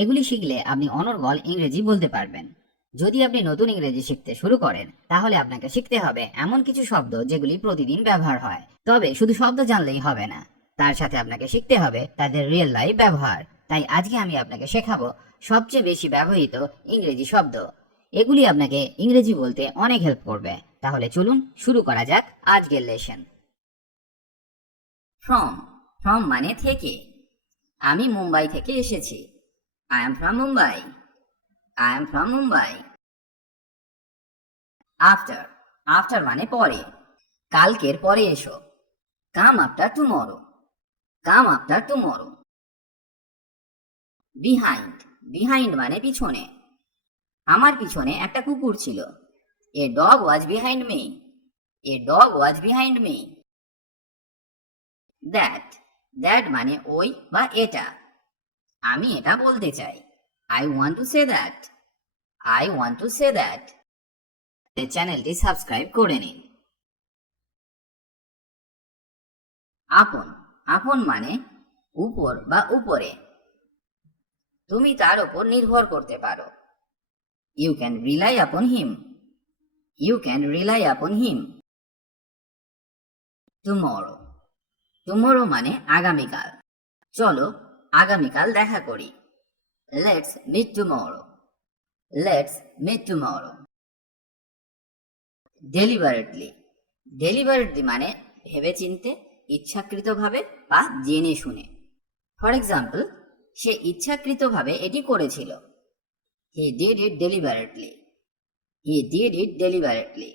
এগুলি শিখলে আপনি অনর্গল ইংরেজি বলতে পারবেন। যদি আপনি নতুন ইংরেজি শিখতে শুরু করেন, তাহলে আপনাকে শিখতে হবে এমন কিছু শব্দ যেগুলি প্রতিদিন ব্যবহার হয়। তবে শুধু শব্দ জানলেই হবে না, তার সাথে আপনাকে শিখতে হবে তাদের রিয়েল লাইফ ব্যবহার। তাই আজকে আমি আপনাকে শেখাবো সবচেয়ে বেশি ব্যবহৃত ইংরেজি শব্দ। এগুলি আপনাকে ইংরেজি বলতে অনেক হেল্প করবে। তাহলে চলুন শুরু করা যাক আজকের লেসন। ফ্রম। ফ্রম মানে থেকে। আমি মুম্বাই থেকে এসেছি। I am from Mumbai. I am from Mumbai. After. After মানে পরে। কালকের পরে এসো। Come after tomorrow. Come after tomorrow. Behind. Behind মানে পিছনে। আমার পিছনে একটা কুকুর ছিল। A dog was behind me. A dog was behind me. That. That মানে ওই বা এটা। আমি এটা বলতে চাই। I want to say that. I want to say that. চ্যানেলটি সাবস্ক্রাইব করে নিন। আপন। আপন মানে উপর বা উপরে। তুমি তার উপর নির্ভর করতে পারো। ইউ ক্যান রিলাই আপন হিম। ইউ ক্যান রিলাই আপন হিম। টুমরো। টুমরো মানে আগামীকাল। চলো আগামীকাল দেখা করি। Let's meet tomorrow. Let's meet tomorrow. Deliberately. Deliberately মানে ভেবেচিন্তে, ইচ্ছাকৃতভাবে বা জেনে শুনে। ফর এক্সাম্পল, সে ইচ্ছাকৃতভাবে এটি করেছিল। He did it deliberately. He did it deliberately.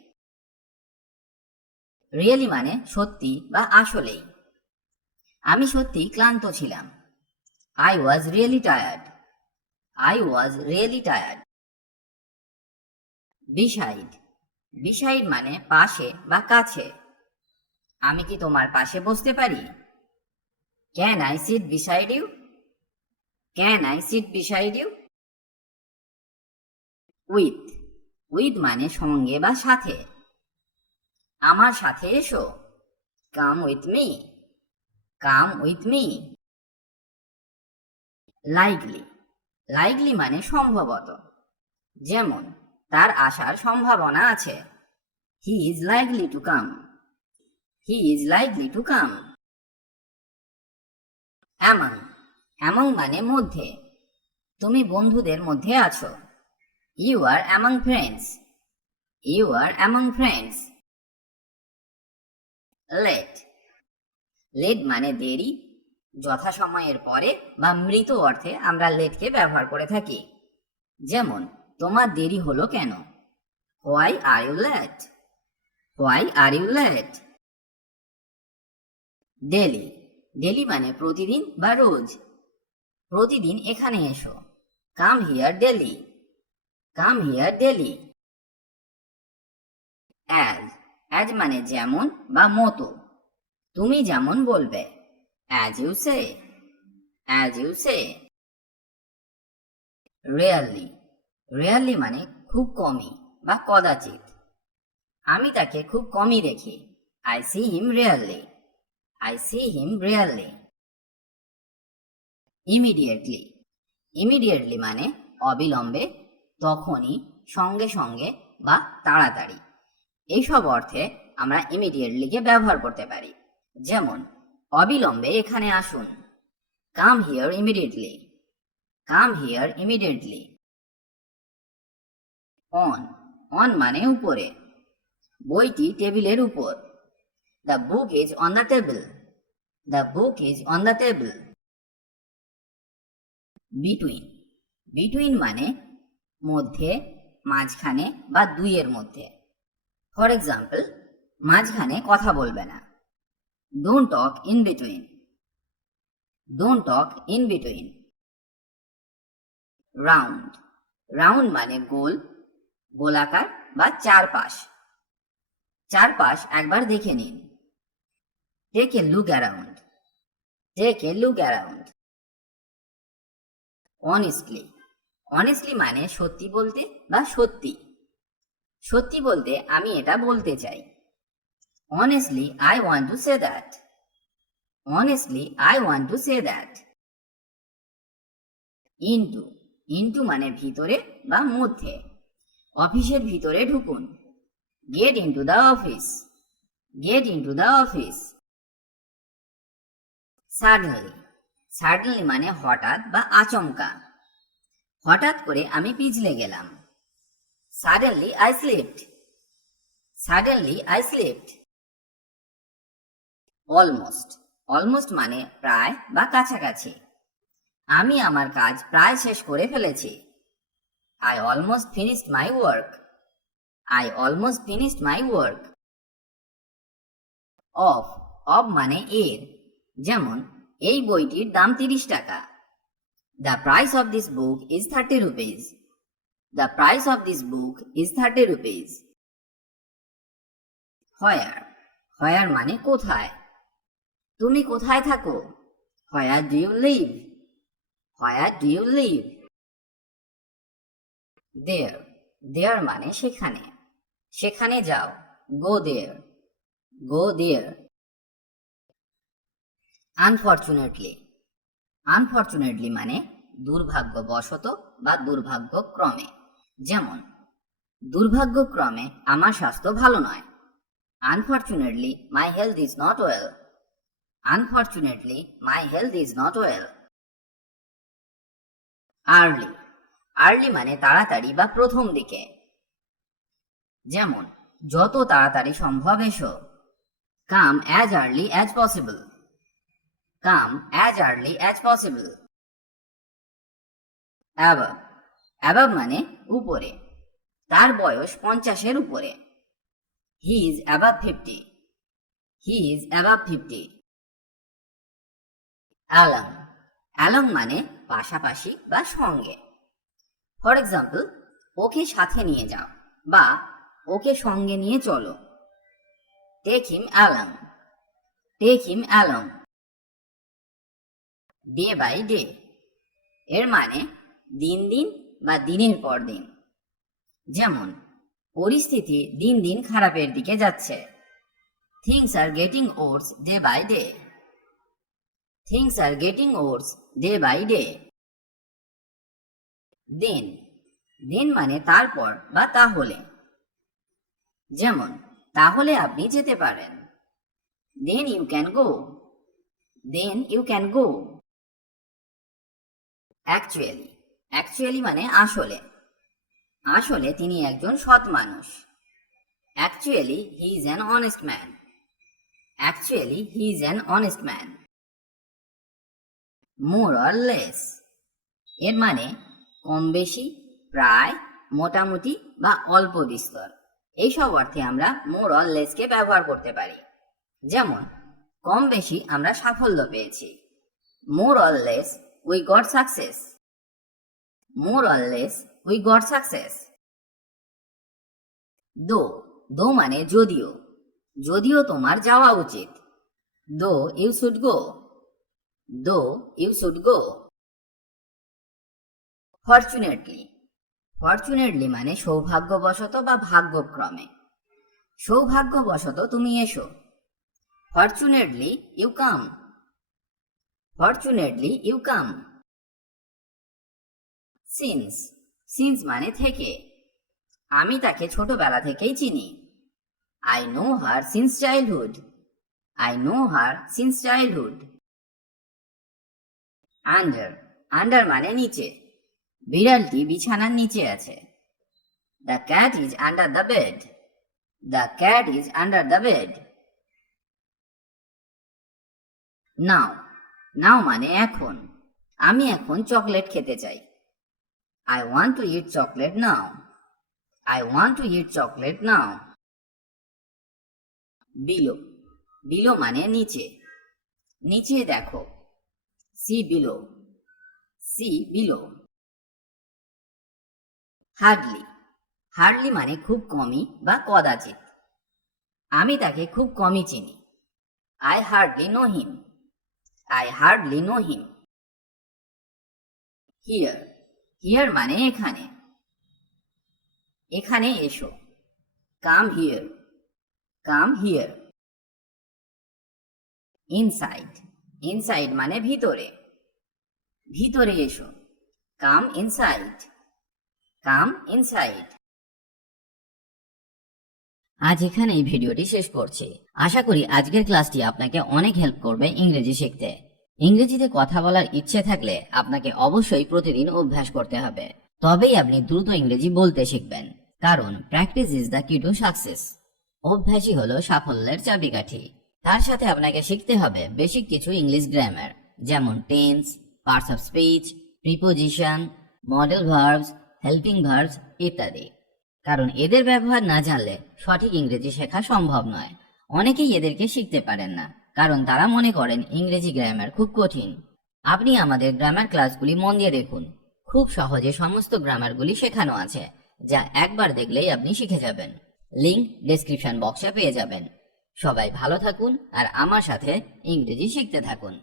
Really মানে সত্যি বা আসলেই। আমি সত্যি ক্লান্ত ছিলাম। I was really tired. I was really tired. Beside. Beside মানে পাশে বা কাছে। আমি কি তোমার পাশে বসতে পারি? Can I sit beside you? Can I sit beside you? With. With মানে সঙ্গে বা সাথে। আমার সাথে এসো। Come with me. Come with me. Likely. Likely মানে সম্ভবত। যেমন, তার আসার সম্ভাবনা আছে। He is likely to come. He is likely to come. Among. Among মানে মধ্যে। তুমি বন্ধুদের মধ্যে আছো। You are among friends. You are among friends. Late. Late মানে দেরি, যথাসময়ের পরে বা মৃত অর্থে আমরা লেটকে ব্যবহার করে থাকি। যেমন, তোমার দেরি হলো কেন? Why are you late? Why are you late? Daily. Daily মানে প্রতিদিন বা রোজ। প্রতিদিন এখানে এসো। Come here daily. Come here daily. As. As মানে যেমন বা মতো। তুমি যেমন বলবে। As you say. As you say. Rarely. Rarely মানে খুব কমই বা কদাচিৎ। আমি তাকে খুব কমই দেখি। I see him rarely. I see him rarely. Immediately. Immediately মানে অবিলম্বে, তখনই, সঙ্গে সঙ্গে বা তাড়াতাড়ি। এইসব অর্থে আমরা ইমিডিয়েটলিকে ব্যবহার করতে পারি। যেমন, অবিলম্বে এখানে আসুন। Come here immediately. Come here immediately. On. On মানে উপরে। বইটি টেবিলের উপর। The book is on the table. The book is on the table. Between. Between মানে মধ্যে, মাঝখানে বা দুইয়ের মধ্যে। ফর এক্সাম্পল, মাঝখানে কথা বলবে না। Don't talk in between. Don't talk in between. Round. Round মানে গোল, গোলাকার বা চারপাশ। চারপাশ একবার দেখে নিন। Take a look around. Take a look around. Honestly. Honestly মানে সত্যি বলতে বা সত্যি। সত্যি বলতে আমি এটা বলতে চাই। Honestly, I want to say that. Honestly, I want to say that. Into, into মানে ভিতরে বা মধ্যে। অফিসের ভিতরে ঢুকুন। Get into the office, get into the office. Suddenly, suddenly মানে হঠাৎ বা আচমকা। হঠাৎ করে আমি পিছলে গেলাম। Suddenly I slipped, suddenly I slipped. Almost, almost মানে প্রায় বা কাছাকাছি। আমি আমার কাজ প্রায় শেষ করে ফেলেছি। I almost finished my work, I almost finished my work. Of, of মানে এর। যেমন এই বইটির দাম 30 টাকা। The price of this book is 30 rupees. The price of this book is 30 rupees. Where, where মানে কোথায়। তুমি কোথায় থাকো? Where do you live? Where do you live? There, there মানে সেখানে। সেখানে যাও। Go there, go there. Unfortunately, unfortunately মানে দুর্ভাগ্যবশত বা দুর্ভাগ্যক্রমে। যেমন দুর্ভাগ্যক্রমে আমার স্বাস্থ্য ভালো নয়। Unfortunately my health is not well, unfortunately my health is not well. Early, early মানে তাড়াতাড়ি বা প্রথম দিকে। যেমন যত তাড়াতাড়ি সম্ভব এসো। Come as early as possible, come as early as possible. Above, above মানে উপরে। তার বয়স 50-এর উপরে। He is above 50, he is above 50। Along, along মানে পাশাপাশি বা সঙ্গে। ফর এক্সাম্পল, ওকে সাথে নিয়ে যাও বা ওকে সঙ্গে নিয়ে চলো। Take him along, take him along. Day by day, এর মানে দিন দিন বা দিনের পর দিন। যেমন পরিস্থিতি দিন দিন খারাপের দিকে যাচ্ছে। Things are getting worse day by day, things are getting worse day by day. Then, then মানে তারপর বা তাহলে। যেমন তাহলে আপনি যেতে পারেন। Then you can go, then you can go. Actually, actually মানে আসলে। আসলে তিনি একজন সৎ মানুষ। Actually he is an honest man, actually he is an honest man. More or less, এর মানে কম বেশি, প্রায়, মোটামুটি বা অল্প বিস্তর। এইসব অর্থে আমরা মোর অর লেসকে ব্যবহার করতে পারি। যেমন কম বেশি আমরা সাফল্য পেয়েছি। মোর or less we got success, more or less we got success. দো, দো মানে যদিও, যদিও তোমার যাওয়া উচিত। দো you should go, though you should go. Fortunately, fortunately মানে সৌভাগ্যবশত বা ভাগ্যক্রমে। সৌভাগ্যবশত তুমি এসো। Fortunately you come, fortunately you come. Since, since মানে থেকে। আমি তাকে ছোটবেলা থেকেই চিনি। I know her since childhood, I know her since childhood. Under, under মানে নিচে। বিড়ালটি বিছানার নিচে আছে। The cat is under the bed, the cat is under the bed. Now, now মানে এখন। আমি এখন চকলেট খেতে চাই। I want to eat chocolate now, I want to eat chocolate now. Below, below মানে নিচে। নিচে দেখো। See below, see below. Hardly, hardly মানে খুব কমই বা কদাচিৎ। আমি তাকে খুব কমই চিনি। I hardly know him, I hardly know him. Here, here মানে এখানে। এখানে এসো। Come here, come here. Inside, inside মানে ভিতরে। ভিতরে এসো। Come inside, come inside. আজ এখানে এই ভিডিওটি শেষ করছি। আশা করি আজকের ক্লাসটি আপনাকে অনেক হেল্প করবে ইংরেজি শিখতে। ইংরেজিতে কথা বলার ইচ্ছে থাকলে আপনাকে অবশ্যই প্রতিদিন অভ্যাস করতে হবে, তবেই আপনি দ্রুত ইংরেজি বলতে শিখবেন। কারণ প্র্যাকটিস ইজ দ্য কি টু সাকসেস। অভ্যাসই হলো সাফল্যের চাবিকাঠি। তার সাথে আপনাকে শিখতে হবে বেসিক কিছু ইংলিশ গ্রামার, যেমন tense, parts of speech, preposition, model verbs, helping verbs ইত্যাদি। কারণ এদের ব্যবহার না জানলে সঠিক ইংরেজি শেখা সম্ভব নয়। অনেকেই এদেরকে শিখতে পারেন না, কারণ তারা মনে করেন ইংরেজি গ্রামার খুব কঠিন। আপনি আমাদের গ্রামার ক্লাসগুলি মন দিয়ে দেখুন, খুব সহজে সমস্ত গ্রামারগুলি শেখানো আছে, যা একবার দেখলেই আপনি শিখে যাবেন। লিংক ডেসক্রিপশন বক্সে পেয়ে যাবেন। সবাই ভালো থাকুন আর আমার সাথে ইংরেজি শিখতে থাকুন।